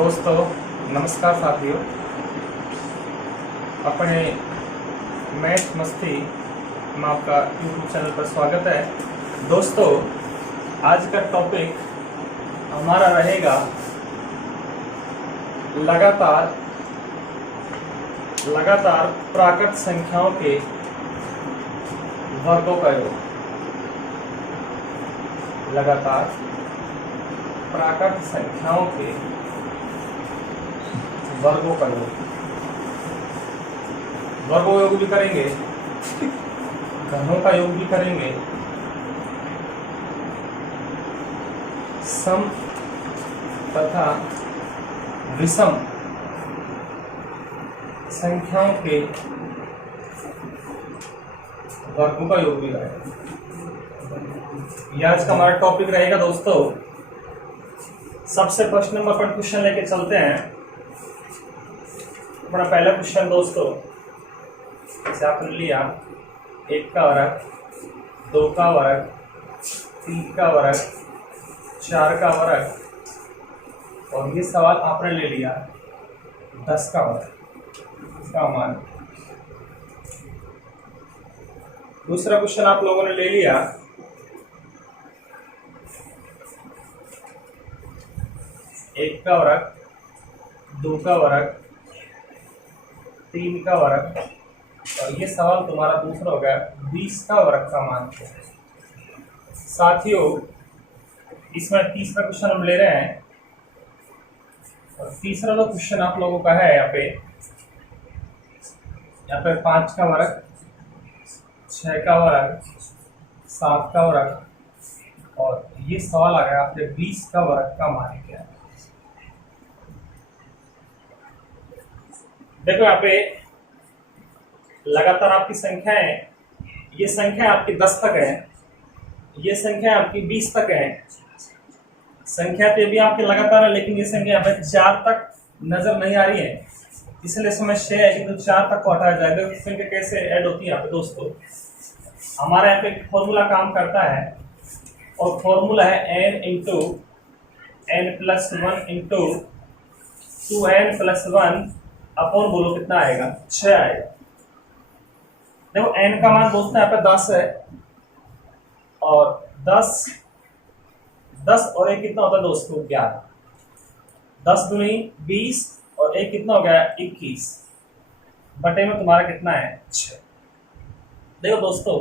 दोस्तों नमस्कार साथियों, अपने मैथ मस्ती में आपका यूट्यूब चैनल पर स्वागत है। दोस्तों आज का टॉपिक हमारा रहेगा लगातार प्राकृत संख्याओं के वर्गों का योग। लगातार प्राकृत संख्याओं के वर्गों का योग। वर्गों योग भी करेंगे, घनों का योग भी करेंगे, सम तथा विषम संख्याओं के वर्गों का योग भी करेंगे। यह आज का हमारा टॉपिक रहेगा। दोस्तों सबसे फर्स्ट नंबर पर क्वेश्चन लेके चलते हैं। अपना पहला क्वेश्चन दोस्तों, जैसे आपने लिया 1 का वर्ग, 2 का वर्ग, 3 का वर्ग, 4 का वर्ग, और ये सवाल आपने ले लिया 10 का वर्ग का मान। दूसरा क्वेश्चन आप लोगों ने ले लिया 1 का वर्ग, 2 का वर्ग, 3 का वर्ग, और ये सवाल तुम्हारा दूसरा हो गया 20 का वर्ग का मान। साथियों इसमें तीसरा क्वेश्चन हम ले रहे हैं, और तीसरा जो क्वेश्चन आप लोगों का है यहाँ पे 5 का वर्ग, 6 का वर्ग, 7 का वर्ग, और ये सवाल आ गया आपके 20 का वर्ग का मान क्या है। देखो यहाँ पे लगातार आपकी संख्याएं, ये संख्या आपकी 10 तक है, ये संख्या आपकी 20 तक है। संख्या तो भी आपकी लगातार है, लेकिन ये संख्या यहाँ पे 4 तक नजर नहीं आ रही है, इसलिए समस्या है कि तो 4 तक को हटाया जाएगा। तो संख्या कैसे ऐड होती है यहाँ पे दोस्तों, हमारा यहाँ पे एक फॉर्मूला काम करता है, और फॉर्मूला है n into n plus 1 into 2n plus 1 upon, बोलो कितना आएगा, 6 आएगा। देखो n का मान दोस्तों यहाँ पे 10 है, और 10 और 1 कितना होता है दोस्तों, 11। 10 दूनी 20 और 1 कितना हो गया, 21 बटे में तुम्हारा कितना है, 6। देखो दोस्तों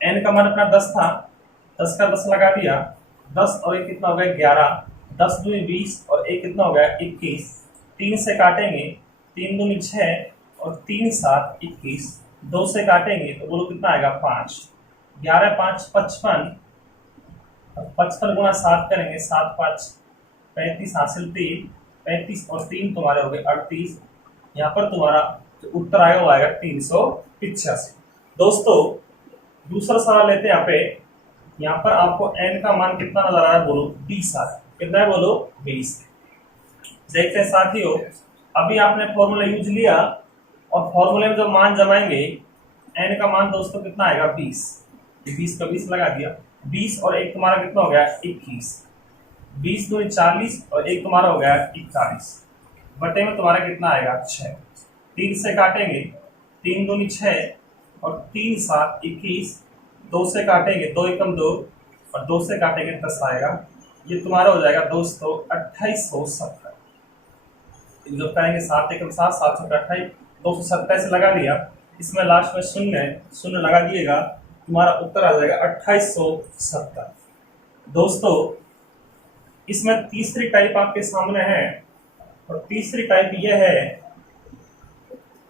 n का मान अपना 10 था, 10 का 10 लगा दिया, 10 और 1 कितना हो गया, 11। 10 दूनी 20 और 1 कितना हो गया, 21। 3 से काटेंगे, 3 दूनी 6 और 3 7 21। 2 से काटेंगे तो बोलो कितना आएगा, 5। 11 5 55, 55 गुणा 7 करेंगे, 7 5 35 हासिल 3, 35 और 3 तुम्हारे हो गए 38। यहाँ पर तुम्हारा जो उत्तर आएगा वो आएगा 385। दोस्तों दूसरा सवाल लेते हैं। यहाँ पर आपको n का मान कितना नजर आ रहा है, बोलो 20 आ रहा है। कितना है, बोलो 20। देखते हैं साथियों, अभी आपने फॉर्मूला यूज लिया, और फॉर्मूले में जो मान जमाएंगे, n का मान दोस्तों कितना आएगा, 20। 20 का 20 लगा दिया, 20 और 1 तुम्हारा कितना हो गया, 21। 20 दूनी 40 और 1 तुम्हारा हो गया 41 बटे में तुम्हारा कितना आएगा, 6। 3 से काटेंगे, 3 दूनी 6 और 3 7 21। 2 से काटेंगे, 2 एकम 2 और 2 से काटेंगे 10 आएगा। ये तुम्हारा हो जाएगा दोस्तों 2870। जो करेंगे 7 एकम 7, 7 से 28, 227 लगा दिया, इसमें लास्ट में शून्य लगा दिएगा, तुम्हारा उत्तर आ जाएगा 2870। दोस्तों इसमें तीसरी टाइप आपके सामने है, और तीसरी टाइप यह है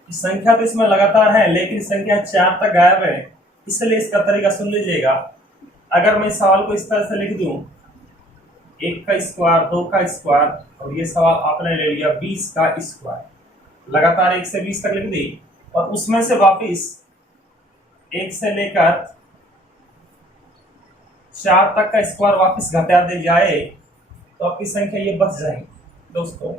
कि संख्या तो इसमें लगातार है, लेकिन संख्या 4 तक गायब है। इसलिए इसका तरीका सुन लीजिएगा। अगर मैं इस सवाल को इस तरह से लिख दूं, 1 का स्क्वायर, 2 का स्क्वायर, और ये सवाल आपने ले लिया 20 का स्क्वायर, लगातार 1 से 20 तक लिख दी, और उसमें से वापिस 1 से लेकर 4 तक का स्क्वायर वापिस घटा दे जाए तो आपकी संख्या ये बच जाएगी। दोस्तों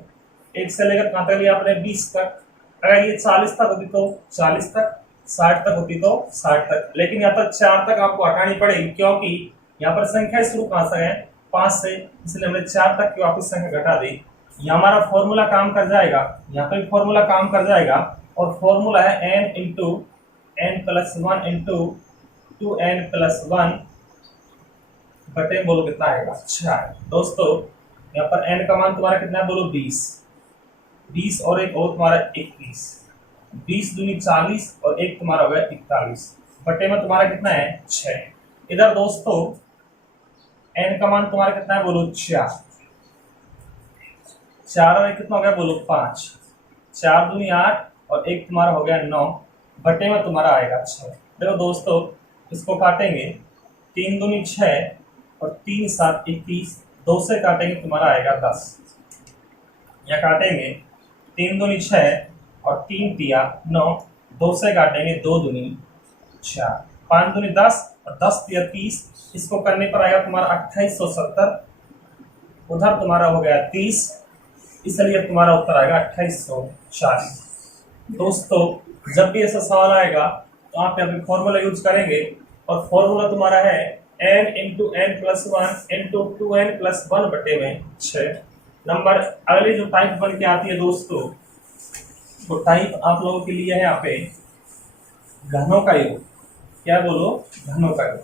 1 से लेकर कहाँ तक लिया आपने, 20 तक। अगर ये 40 तक होती तो 40 तक, 60 तक होती तो 60 तक, लेकिन यहाँ पर 4 तक आपको हटानी पड़ेगी, क्योंकि यहाँ पर संख्या शुरू कहाँ से है, 5 से, इसलिए हमने 4 तक की वापस संख्या घटा दी। ये हमारा फॉर्मूला काम कर जाएगा, यहाँ पे फॉर्मूला काम कर जाएगा, और फॉर्मूला है n into n plus one into 2n+1 बटे बोलो कितना आएगा 6। दोस्तों यहाँ पर n का मान तुम्हारा कितना है बोलो 20 और एक और तुम्हारा 21, 20 दूनी 40 और एक तुम्हारा हो गया 41 बटे में तुम्हारा कितना है 6। इधर दोस्तों n का मान तुम्हारा कितना है बोलो 4 और एक कितना हो गया बोलो 5, 4 दूनी 8 और एक तुम्हारा हो गया 9 बटे में तुम्हारा आएगा 6। देखो दोस्तों इसको काटेंगे, 3 दूनी 6 और 3 7 21, 2 से काटेंगे तुम्हारा आएगा 10। या काटेंगे 3 दूनी 6 और 3 तिया 9, 2 से काटेंगे 2 दूनी 4, 5 दूनी 10 और 10 तिया 30, इसको करने पर आएगा तुम्हारा 2870, उधर तुम्हारा हो गया 30, इसलिए तुम्हारा उत्तर आएगा 2840। दोस्तों जब भी ऐसा सवाल आएगा तो आप यहाँ पे फॉर्मूला यूज करेंगे, और फॉर्मूला तुम्हारा है n into n plus one into 2n+1 बटे में 6। नंबर अगली जो टाइप बन के आती है दोस्तों, तो टाइप आप लोगों के लिए है यहाँ पे घनों का योग। क्या बोलो? घनों का योग।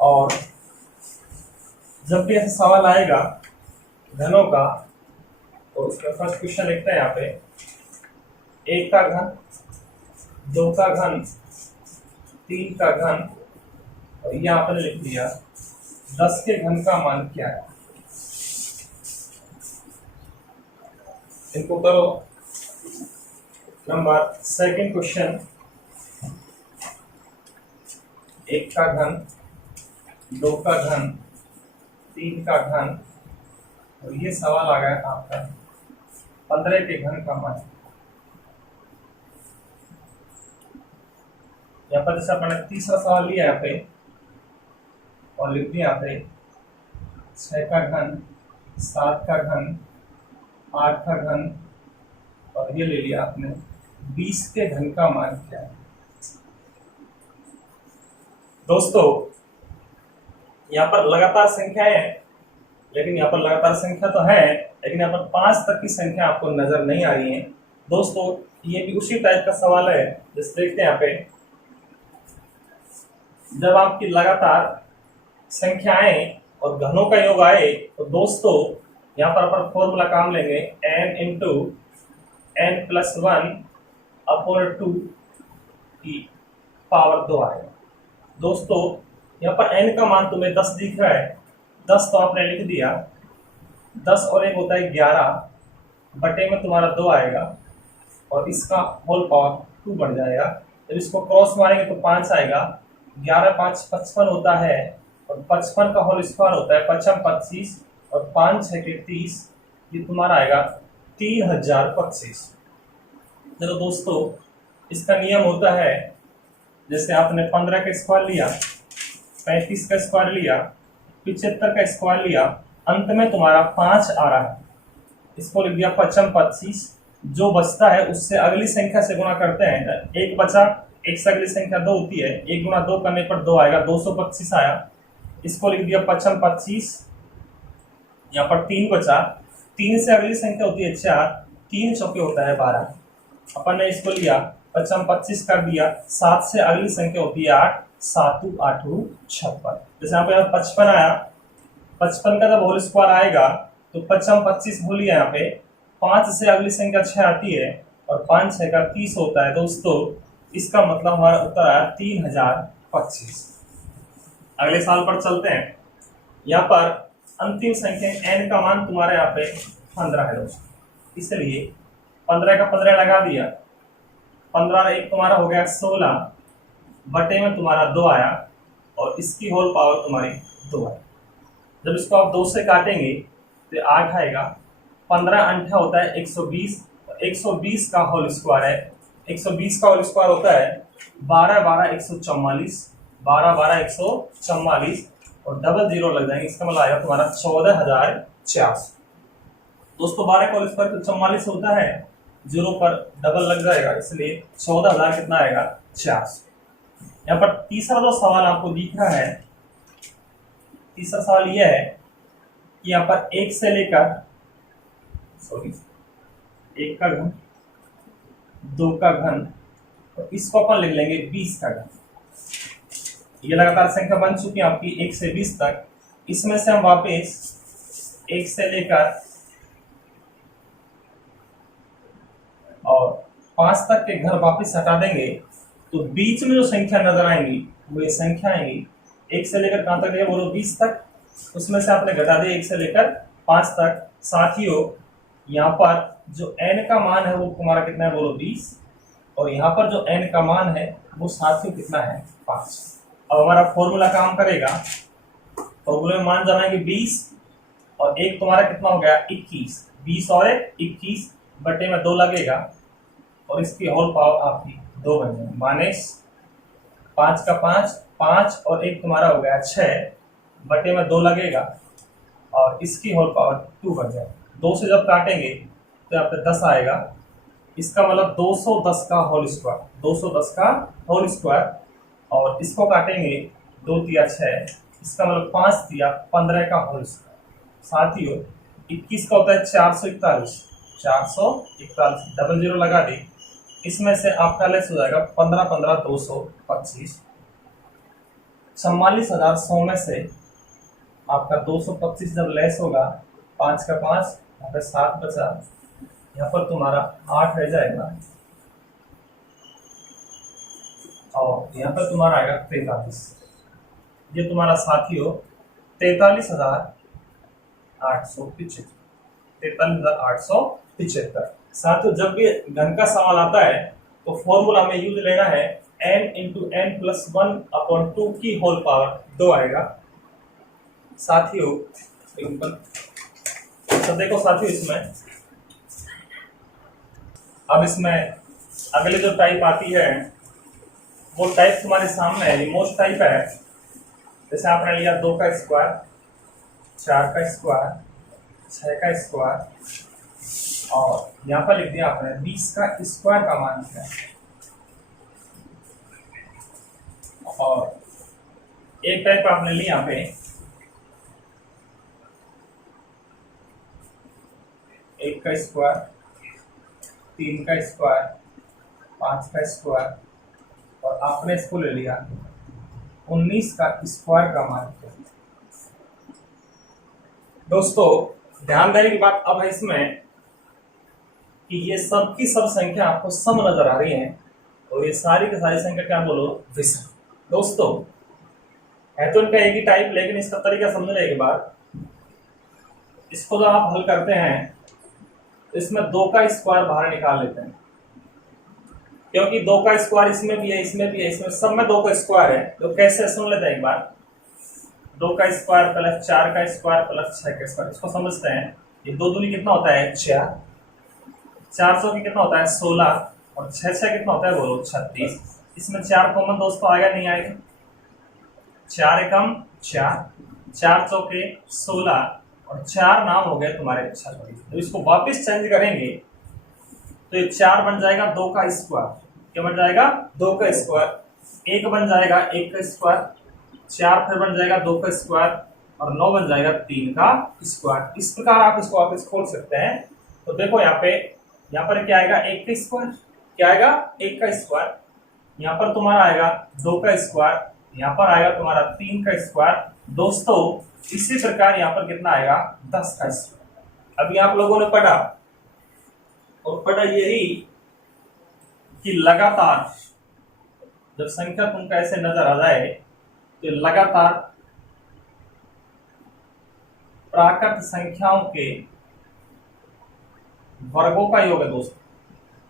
और जब भी ऐसा सवाल आएगा घनों का, तो उसका फर्स्ट क्वेश्चन लिखते हैं यहाँ पे 1 का घन, 2 का घन, 3 का घन, और यहाँ पर लिख दिया 10 के घन का मान क्या है। इनको करो। नंबर सेकंड क्वेश्चन 1 का घन, 2 का घन, 3 का घन, और ये सवाल आ गया आपका 15 के घन का मान। यहाँ पर जैसे अपने तीसरा सवाल लिया यहाँ पे और लिख दिया यहाँ पे 6 का घन, 7 का घन, 8 का घन, और ये ले लिया आपने 20 के घन का मान क्या है। दोस्तों यहाँ पर लगातार संख्या है, लेकिन यहाँ पर लगातार संख्या तो है, लेकिन यहाँ पर 5 तक की संख्या आपको नजर नहीं आ रही है। दोस्तों ये भी उसी टाइप का सवाल है, जैसे देखते हैं यहाँ पे जब आपकी लगातार संख्याएं और घनों का योग आए, तो दोस्तों यहाँ पर अपन फॉर्मूला काम लेंगे n इंटू n+1 अपॉन 2 की पावर 2 आएगा। दोस्तों यहाँ पर n का मान तुम्हें 10 दिख रहा है, 10 तो आपने लिख दिया, 10 और एक होता है 11 बटे में तुम्हारा 2 आएगा, और इसका होल पावर 2 बढ़ जाएगा। जब इसको क्रॉस मारेंगे तो 5 आएगा, 11 5 55 होता है, और 55 का होल स्क्वायर होता है 55 25, और 5 6 के 30, ये तुम्हारा आएगा 3025। चलो दोस्तों इसका नियम होता है, जैसे आपने 15 का स्क्वायर लिया, 35 का स्क्वायर लिया, 75 का स्क्वायर लिया, अंत में तुम्हारा 5 आ रहा है, इसको लिख दिया 55 25। जो बचता है उससे अगली संख्या से गुणा करते हैं, एक बचा, एक से अगली संख्या 2 होती है, 1 गुणा 2 करने पर 2 आएगा, 225 आया, इसको लिख दिया 55 25। यहाँ पर 3 बचा, 3 से अगली संख्या होती है 4, 3 चौके होता है 12, अपन ने इसको लिया 55 25 कर दिया, 7 से अगली संख्या होती है 8, 7 8 56। जैसे यहाँ पे 55 आया, 55 का जब होल स्क्वायर आएगा तो 55 25 हो लिया, यहाँ पे 5 से अगली संख्या 6 आती है, और 5 6 का 30 होता है। दोस्तों इसका मतलब हमारा उत्तर आया 3025। अगले साल पर चलते हैं। यहाँ पर अंतिम संख्या n का मान तुम्हारे यहाँ पे 15 है दोस्तों, इसलिए 15 का 15 लगा दिया, 15 एक तुम्हारा हो गया 16 बटे में तुम्हारा 2 आया, और इसकी होल पावर तुम्हारी 2 है। जब इसको आप 2 से काटेंगे तो 8 आएगा, 15 अंठा होता है 120, 120 का होल स्क्वायर है, 120 का होल स्क्वायर होता है 12 12 144, 12 12 144, और डबल जीरो लग जाएंगे, इसका मतलब आएगा तुम्हारा 14040। दोस्तों 12 का होल स्क्वायर तो 44 होता है, जीरो पर डबल लग जाएगा, इसलिए 14000 कितना आएगा 400। यहाँ पर तीसरा जो सवाल आपको दिख रहा है, तीसरा सवाल यह है कि यहाँ पर एक से लेकर एक का घन, दो का घन, तो इसको अपन लिख लेंगे 20 का घन। ये लगातार संख्या बन चुकी है आपकी 1 से 20 तक। इसमें से हम वापस 1 से लेकर और 5 तक के घर वापस हटा देंगे, तो बीच में जो संख्या नजर आएंगी वो ये संख्या आएंगी। 1 से लेकर कहां तक है बोलो 20 तक, उसमें से आपने घटा दिया 1 से लेकर 5 तक। साथियों यहाँ पर जो n का मान है वो तुम्हारा कितना है बोलो 20, और यहाँ पर जो n का मान है वो साथियों कितना है 5। अब हमारा फॉर्मूला काम करेगा। फॉर्मूले में मान जाना है कि 20 और एक तुम्हारा कितना हो गया 21, 20 और 21 बटे में 2 लगेगा, और इसकी होल पावर आपकी 2 बन जाएगी, माइनस 5 का 5 और एक तुम्हारा हो गया 6 बटे में 2 लगेगा, और इसकी होल पावर 2 बन जाएगी। 2 से जब काटेंगे तो यहाँ पे 10 आएगा, इसका मतलब 210 का होल स्क्वायर, 210 का होल स्क्वायर, और इसको काटेंगे 2 तिया 6, इसका मतलब 5 तिया 15 का होल स्क्वायर। साथियों 21 का होता है 441, 441 डबल जीरो लगा दी, इसमें से आपका लेस हो जाएगा 15 15 225, 44,100 में से आपका 225 जब लेस होगा 5 का 5, यहाँ पे 7 बचा, यहाँ पर तुम्हारा 8 रह जाएगा, और यहाँ पर तुम्हारा आएगा 43। ये तुम्हारा साथियों 43,875, 43,875। साथियों जब भी घन का सवाल आता है तो फॉर्मूला में यूज लेना है n इंटू एन प्लस 1/2 की होल पावर 2 आएगा। साथियों तो देखो साथियों इसमें अब इसमें अगले जो टाइप आती है वो टाइप तुम्हारे सामने है, रिमोट टाइप है। जैसे आपने लिया 2 का स्क्वायर, 4 का स्क्वायर, 6 का स्क्वायर, और यहाँ पर लिख दिया आपने 20 का स्क्वायर का मान है, और एक टाइप आपने लिया यहाँ पे 1 का स्क्वायर, 3 का स्क्वायर, 5 का स्क्वायर, और आपने इसको ले लिया 19 का स्क्वायर का मान। दोस्तों ध्यान देने की बात अब है इसमें कि ये सब की सब संख्या आपको सम नजर आ रही है, और ये सारी की सारी संख्या क्या बोलो विषम। दोस्तों है तो इनका एक ही टाइप, लेकिन इसका तरीका समझने के बाद इसको जब आप हल करते हैं तो इसमें 2 का स्क्वायर बाहर निकाल लेते हैं, क्योंकि 2 का स्क्वायर इसमें भी है, इसमें भी है, इसमें सब में 2 का स्क्वायर है। तो कैसे सुन लेते हैं एक बार, 2 का स्क्वायर प्लस 4 का स्क्वायर प्लस 6 का स्क्वायर, इसको समझते हैं। ये 2 दूनी कितना होता है 4, 400 की कितना होता है 16, और 6 कितना होता है बोलो 36। इसमें 4 कॉमन दोस्तों आएगा नहीं आएगा, 4 एकम 4, 4 चौके 16, और 4 नाम हो गए तुम्हारे 36। तो इसको वापस चेंज करेंगे तो ये 4 बन जाएगा 2 का स्क्वायर, क्या बन जाएगा 2 का स्क्वायर, 1 बन जाएगा 1 का स्क्वायर, 4 फिर बन जाएगा 2 का स्क्वायर, और 9 बन जाएगा 3 का स्क्वायर। इस प्रकार आप इसको वापस खोल सकते हैं। तो देखो यहाँ पर क्या आएगा 1 का स्क्वायर, क्या आएगा 1 का स्क्वायर, यहाँ पर तुम्हारा आएगा 2 का स्क्वायर, यहाँ पर आएगा तुम्हारा 3 का स्क्वायर। दोस्तों इसी प्रकार यहाँ पर कितना आएगा 10 का स्क्वायर। अभी आप लोगों ने पढ़ा और पढ़ा यही कि लगातार जब संख्या तुमको ऐसे नजर आ जाए तो लगातार प्राकृत संख्याओं के वर्गों का योग है दोस्तों।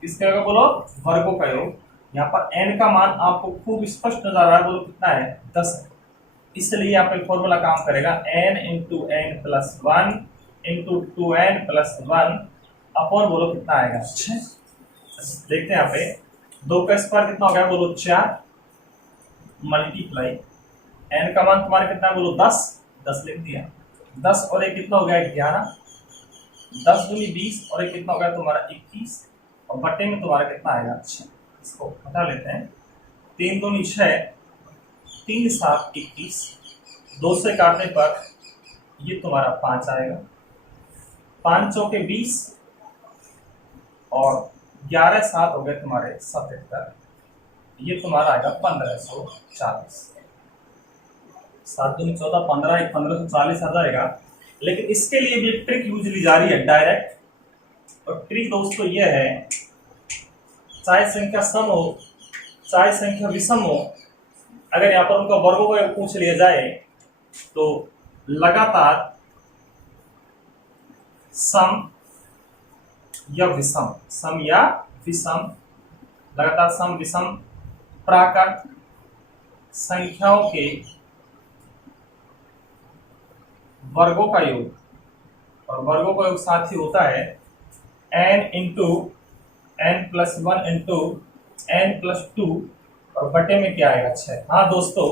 किसका योग बोलो वर्गों का योग। यहाँ पर n का मान आपको खूब स्पष्ट नजर आ रहा है, बोलो कितना है 10 है। इसलिए यहाँ पे फॉर्मूला काम करेगा n into n plus 1 into 2n plus 1 upon बोलो कितना आएगा 6। देखते हैं यहाँ पे 2 का स्क्वायर कितना हो गया बोलो 4 मल्टीप्लाई n का मान तुम्हारा कितना है बोलो 10 लिख दिया, 10 और एक कितना हो गया 11, 10 दूनी 20 और एक कितना हो गया तुम्हारा 21, और बट्टे में तुम्हारा कितना आएगा 6। इसको हटा लेते हैं, 3 दूनी 6, 3 7 21, 2 से काटने पर ये तुम्हारा 5 आएगा, 5 चौके 20 और 11 7 हो गए तुम्हारे 77, ये तुम्हारा आएगा 1540। 7 दूनी 14, 15 एक 1540 आ जाएगा। लेकिन इसके लिए भी एक ट्रिक यूज ली जा रही है डायरेक्ट, और ट्रिक दोस्तों ये है, चाहे संख्या सम हो चाहे संख्या विषम हो, अगर यहाँ पर उनका वर्गों को पूछ लिया जाए तो लगातार सम या विषम, लगातार सम विषम प्राकृत संख्याओं के वर्गों का योग, और वर्गों का योग साथ ही होता है n into n plus 1 into n plus 2, और बटे में क्या आएगा 6। हाँ दोस्तों,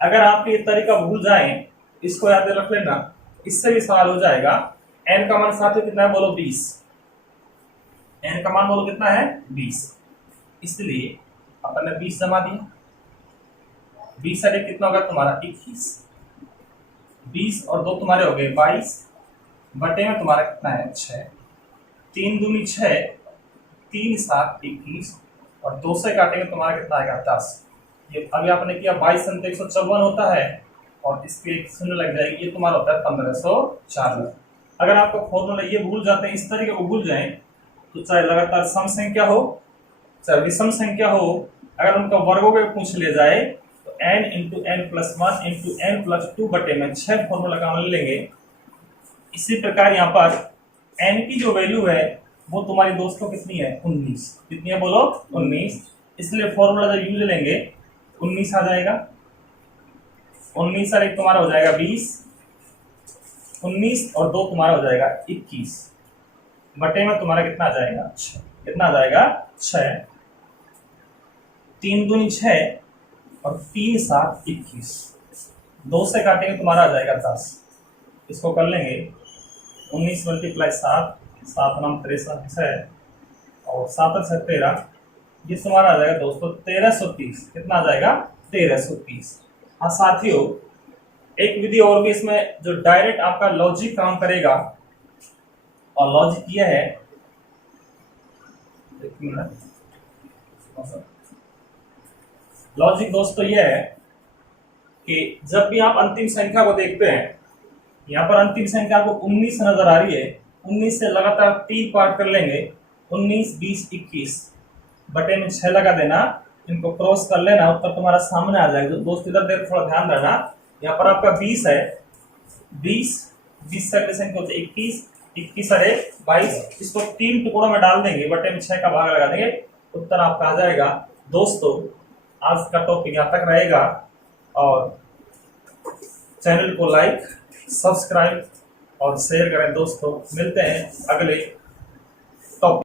अगर आप ये तरीका भूल जाएं, इसको याद रख लेना, इससे भी सवाल हो जाएगा। n का मान साथ ही कितना है बोलो 20, n का मान बोलो कितना है 20, इसलिए अपन ने 20 जमा दिया, 20 से कितना होगा तुम्हारा 21, 20 और 2 तुम्हारे हो गए 22, बटे में तुम्हारा कितना है 6, 3 दूनी 6, 3 7 21, और 2 से काटेंगे तुम्हारा कितना आएगा 10। ये अभी आपने किया 22 अंत 154 होता है, और इसके एक शून्य लग जाएगी, ये तुम्हारा होता है 1540। अगर आपका फॉर्मूला ये भूल जाते हैं, इस तरीके को भूल जाएं, तो चाहे लगातार सम संख्या हो चाहे विषम संख्या हो, अगर उनका वर्गों को पूछ लिया जाए तो n into n plus 1 into n plus 2 बटे में 6 फॉर्मूला काम ले लेंगे। इसी प्रकार यहाँ पर n की जो वैल्यू है वो तुम्हारी दोस्तों कितनी है 19, कितनी है बोलो 19, इसलिए फॉर्मूला जब यूज लेंगे 19 आ जाएगा, 19 और 1 तुम्हारा हो जाएगा 20, 19 और 2 तुम्हारा हो जाएगा 21, बटे में तुम्हारा कितना आ जाएगा 6, कितना आ जाएगा 6, 3 दूनी 6 और 3 7 21, 2 से काटेंगे तुम्हारा आ जाएगा 10, इसको कर लेंगे 19 मल्टीप्लाई 7, 7 नाम 63 है और 7 से 13, ये तुम्हारा आ जाएगा दोस्तों 1330, कितना आ जाएगा 1330। हाँ साथियों, एक विधि और भी इसमें जो डायरेक्ट आपका लॉजिक काम करेगा, और लॉजिक ये है, एक मिनट, लॉजिक दोस्तों ये है कि जब भी आप अंतिम संख्या को देखते हैं, यहाँ पर अंतिम संख्या को 19 नजर आ रही है, 19 से लगातार 3 पार्ट कर लेंगे, 19 20 21, बटे में 6 लगा देना, इनको क्रॉस कर लेना, उत्तर तुम्हारा सामने आ जाएगा। दोस्त इधर देख थोड़ा ध्यान देना, यहाँ पर आपका 20 है, 20 20 से अगली संख्या होती है 21, 21 और 1 22, इसको 3 टुकड़ों में डाल देंगे, बटे में 6 का भाग लगा देंगे, उत्तर आपका आ जाएगा। दोस्तों आज का टॉपिक यहाँ तक रहेगा, और चैनल को लाइक सब्सक्राइब और शेयर करें दोस्तों। मिलते हैं अगले टॉपिक।